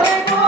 నీకు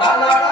తాళాడ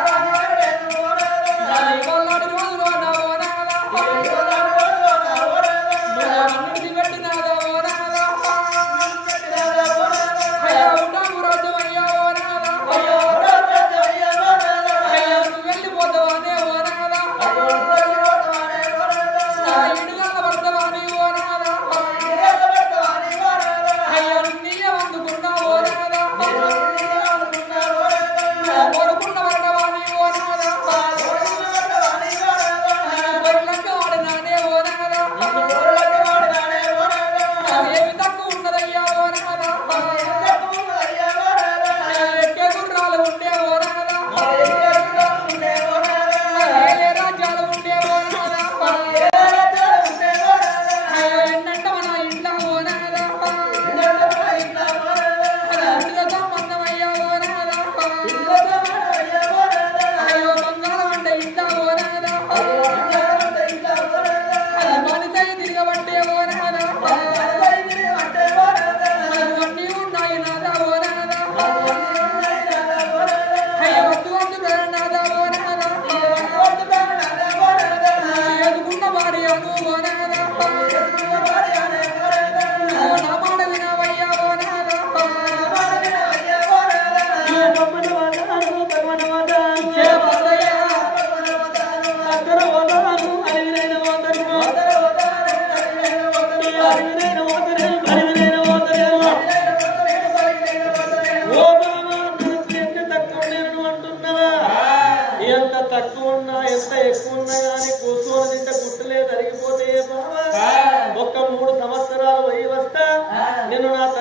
ఎంత తక్కువ ఉన్నా ఎంత ఎక్కువ ఉన్నా కానీ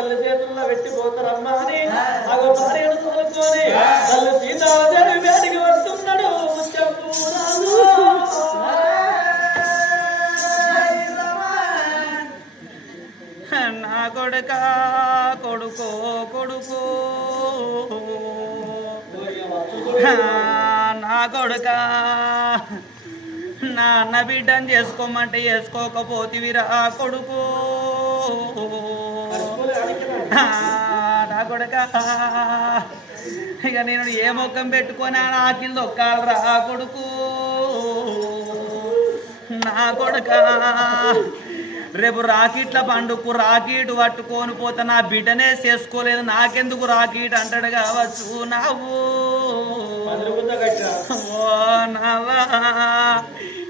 తల్లి చేతుల్లో పెట్టిపోతారమ్మా అని. అగో భార్యను తోలుకొని తల్లి సీతాదేవి వేడికి వస్తున్నాడు. చెప్పు నా కొడుక కొడుకో కొడుకు. నా కొడుక నా అన్న బిడ్డను చేసుకోమంటే చేసుకోకపోతివిరా కొడుకు. నా కొడుక. ఇక నేను ఏ ముఖం పెట్టుకొని ఆకిల్ దొక్కాలరా కొడుకు. నా కొడుక. రేపు రాకెట్ల పండుకు రాకెట్ పట్టుకొని పోతే నా బిడ్డనే చేసుకోలేదు నాకెందుకు రాకెట్ అంటాడు కావచ్చు. నవ్వు. ఓ నవ్వా.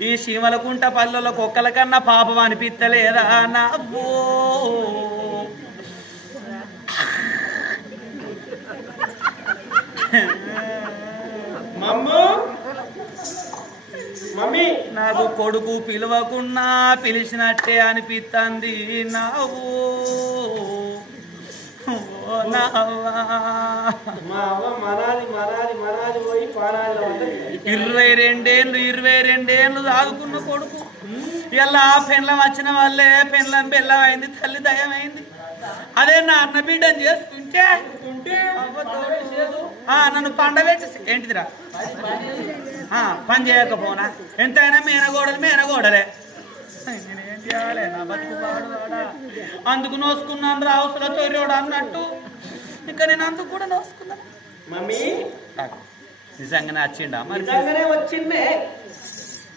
ఈ శిమలకుంట పల్లెల కుక్కల కన్నా పాపం అనిపిస్తలేదా నవ్వు? మమ్మీ? నాకు కొడుకు పిలవకున్నా పిలిచినట్టే అనిపిస్తుంది నావు ఓ నావ్వా. మా అవ్వ మనాది మనాది మనాది పోయి. ఇరవై రెండేళ్ళు ఇరవై రెండేళ్ళు దాదుకున్న కొడుకు. ఇలా పెండ్లం వచ్చిన వాళ్ళే పెండ్లం బెల్లం అయింది తల్లి దయమైంది అదే నా అన్న బిడ్డను చేసుకుంటే నన్ను పండబెట్టి ఏంటిదిరా? పని చేయకపోనా? ఎంతైనా మేనగోడలు మేనగోడలే. నేనేం చేయాలి నా బతుకు పాడువాడా అందుకు నోసుకున్నాను రావుసుల తొర్రోడు అన్నట్టు. ఇంకా నేను అందుకు కూడా నోసుకున్నాను. మమ్మీ. నిజంగా నచ్చిండా మరి? నిజంగానే వచ్చిందే.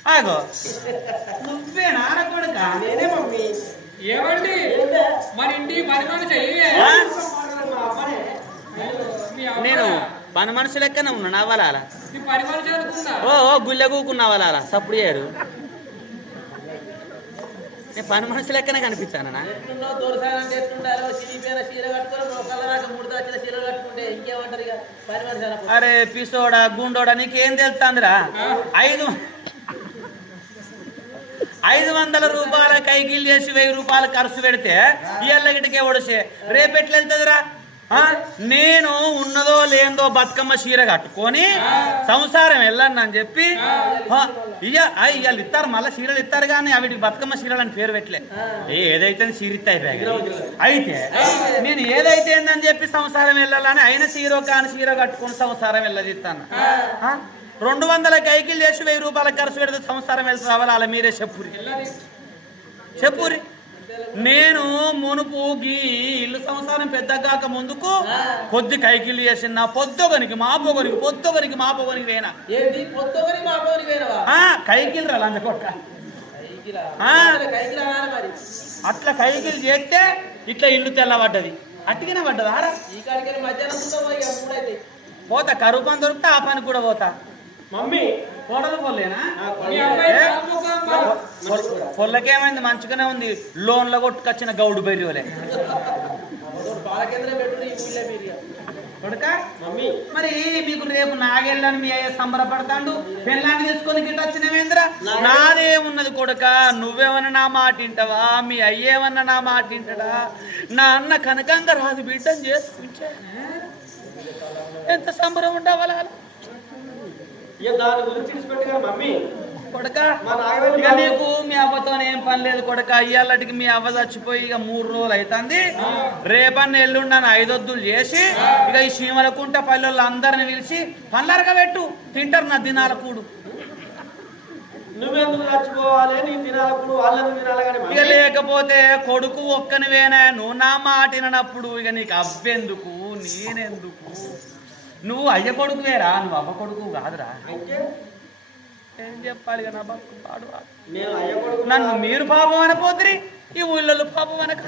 ఆగో. నువ్వే నాన్న కొడుక? నేనే మమ్మీ. ఏమండి? మన ఇంటి పని మనిషి నేను పని మనిషి లెక్కనే ఉన్నా నవ్వాల? మీ పని మనిషి అనుకున్నా ఓ ఓ గుళ్ళె కూకున్నావాల సప్పుడు చేయరు నేను పని మనిషి లెక్కనే కనిపించానా ఎట్లుండో దొరసాలంటే ఎట్లుండాలో చిరిగిపోయిన చీర కట్టుకొని మొక్కల దాకా మూడు దాచిన చీర కట్టుకుంటే ఇక? పని మనిషి అనకు అరే పిసోడా గుండోడా నీకేం తెలుస్తుందిరా? ఐదు ఐదు వందల రూపాయల కైకిల్ చేసి వెయ్యి రూపాయలు ఖర్చు పెడితే ఇళ్ళగిటికే ఒడిసే రేపు ఎట్లా వెళ్తుందిరా? నేను ఉన్నదో లేదో బతుకమ్మ చీర కట్టుకొని సంసారం వెళ్ళండి అని చెప్పి ఇయ్య ఇయ్యాలు ఇస్తారు మళ్ళీ చీరలు ఇస్తారు కానీ అవిటికి బతుకమ్మ చీరలు అని పేరు పెట్టలే. ఏ ఏదైతే చీర ఇత్త అయిపోయాయి అయితే నేను ఏదైతే ఏందని చెప్పి సంసారం వెళ్ళాలని అయిన చీర కాని చీర కట్టుకొని సంసారం వెళ్ళదిస్తాను? రెండు వందల కైకిలు చేసి వెయ్యి రూపాయల ఖర్చు పెడితే సంసారం వెళ్తే రావాలి అలా మీరే చెప్పురి. చెప్పురి. నేను మునుపు గీ ఇల్లు సంసారం పెద్ద కాక ముందుకు కొద్ది కైకిలు చేసిన పొద్దుగనికి మా పొగనికి పొద్దుగనికి మా పొగనికి వేనా కైకిలు రా లంచ కొట్ట కైకిలా? ఆ. కైకిలా అనాలి మరి. అట్లా కైకిలు చేస్తే ఇట్లా ఇల్లు తెల్లబడ్డది. అట్టిగానే పడ్డది? పోతా కరువు పని దొరికితే ఆ పని కూడా పోతా. మమ్మీ పోడదు పోలేనా? పొల్లకేమైంది? మంచిగానే ఉంది. లోన్లో కొట్టుకొచ్చిన గౌడు బెర్రివలే మీరు ఇక. కొడుక? మమ్మీ. మరి మీకు రేపు నాగేళ్ళని మీ అయ్య సంబరపడతాడు. పెళ్ళాన్ని తీసుకొని గిట్ట వచ్చినవేంద్ర? నాదేమున్నది కొడుక. నువ్వేమన్నా నా మాట వింటావా? మీ అయ్యేమన్నా నా మాట వింటాడా? నా అన్న కనకంగా రాజు బిడ్డను చేసుకుంటే. ఎంత సంబరం ఉండవాలా దాని గురించి మమ్మీ. కొడక. ఇక నీకు మీ అవ్వతో ఏం పని లేదు కొడక. ఇయ్యాలటికి మీ అవ్వ చచ్చిపోయి ఇక మూడు రోజులు అవుతుంది రేపన్న ఎల్లుండని ఐదొద్దులు చేసి ఇక ఈ సీమలకుంట పల్లెల్లో అందరిని పిలిచి పల్లరగా పెట్టు. తింటారు నా దినాల కూడు. నువ్వెందుకు చచ్చిపోవాలి? నీ ఇక లేకపోతే కొడుకు ఒక్కనివేనా నువ్వు నా మాట విననప్పుడు ఇక నీకు అవ్వెందుకు? నేనెందుకు? నువ్వు అయ్య కొడుకు వేరా? నువ్వు అవ్వ కొడుకు కాదురా. ఏం చెప్పాలి నేను అయ్య కొడుకు నన్ను మీరు పాపం అనపోతురి ఈ ఊళ్ళో పాపం అనక.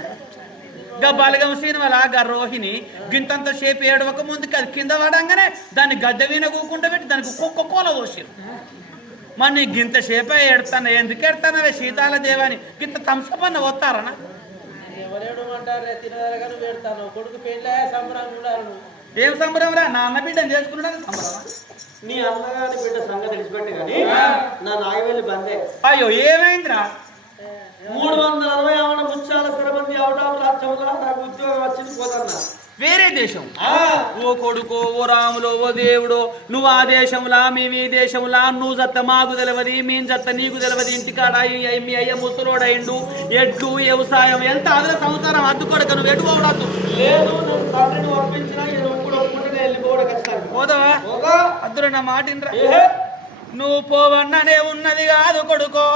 గా బలగం సినిమాల గా రోహిణి గింతంత షేప్ ఏడవక ముందుకి అది కింద పడంగానే దాన్ని గద్దె వీణ కూకుంటా పెట్టి దానికి కుక్క కోల పోసిరు. మరి నీ గింత షేపే ఎడతాను ఎందుకు ఎడతానవే సీతాల దేవాని? గింత తంసపన్న వస్తారనా? ఏం సంబరం రా నా అన్న బిడ్డను చేసుకున్నాడు? సంబరమా? నీ అన్నగారి బిడ్డ సంగతి తెలిసిపెట్టి కానీ నా నాగవేలి బందే. అయ్యో ఏమైందిరా? మూడు వందల అరవై ఆవన ముత్యాల సరబంది అవటాలు లక్షముల నాకు ఉద్యోగం వచ్చింది పోతన్నా. వేరే దేశం. ఓ కొడుకో ఓ రాములో ఓ దేవుడో నువ్వు ఆ దేశంలా మేము ఈ దేశంలా నువ్వు జత్త మాకు తెలియదు మేము జత్త నీకు తెలియదు ఇంటికాడ మీ అయ్య ముసలోడైండు ఎడ్లు వ్యవసాయం ఎంత అదే సంవత్సరం అద్దుకోడక నువ్వు ఎటు పోవడద్దు? లేదు తండ్రిని ఒప్పించినా ఇక నువ్వు కూడా ఒప్పుకుంటే నేను వెళ్ళిపోవడం ఖచ్చితంగా పోదావా అద్దురు నా మాట నువ్వు పోవన్ననే ఉన్నది కాదు కొడుకో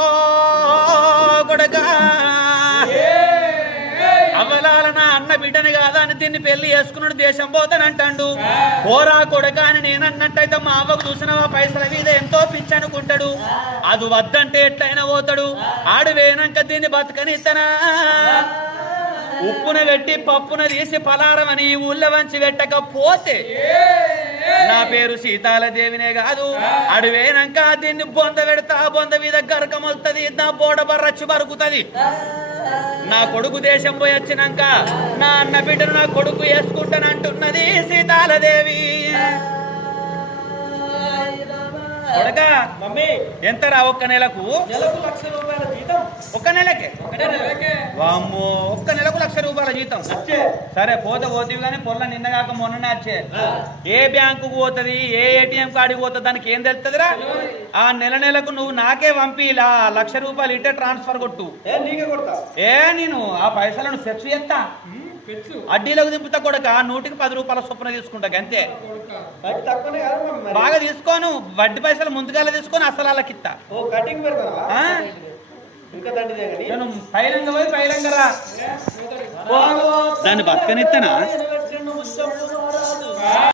కొడుకా. అవలాల నా అన్న బిడ్డని కాదా అని దీన్ని పెళ్ళి చేసుకున్నాడు దేశం పోతానంటాడు. పోరా కొడుక అని నేనన్నట్టయితే మా అవ్వకు చూసినవా? పైసల మీద ఎంతో పిచ్చనుకుంటాడు అది వద్దంటే ఎట్లయినా పోతాడు. ఆడు వేయనాక దీన్ని బతకని ఇతనా ఉప్పున పెట్టి పప్పున తీసి పలారం అని ఊళ్ళో వంచి పెట్టకపోతే నా పేరు సీతాలదేవినే కాదు. అడివేనాక దీన్ని బొంద పెడతా బొంద మీద గరకమొల్తది నా బోడ బర్రచ్చి బరుకుతుంది. నా కొడుకు దేశం పోయి వచ్చినాక నా అన్న బిడ్డను నా కొడుకు వేసుకుంటానంటున్నది సీతాలదేవి. కొడకా మమ్మీ ఎంతరా ఒక్క నెలకు? నెలకు లక్ష రూపాయల జీతం. ఒక్క నెలకే? వామ్మో ఒక్క నెలకు లక్ష రూపాయల జీతం. సరే పోతే పోతే కానీ పొల్ల నిన్నగాక మొన్ననే వచ్చే ఏ బ్యాంకు పోతుంది ఏ ఏటీఎం కార్డుకి పోతుంది దానికి ఏం తెలుస్తుందిరా ఆ నెల నెలకు నువ్వు నాకే పంపి ఇలా లక్ష రూపాయలు ఇట్టే ట్రాన్స్ఫర్ కొట్టు. ఏ నీకే కొడతా. ఏ నేను ఆ పైసలను ఫిక్స్ చేస్తా. అడ్డీలకు దింపుతా కొడక నూటికి పది రూపాయల చొప్పున తీసుకుంటా అంతే. బాగా తీసుకోను వడ్డీ పైసలు ముందుగాల తీసుకొని అసలు రా పోతాడు. దాన్ని రారాదు.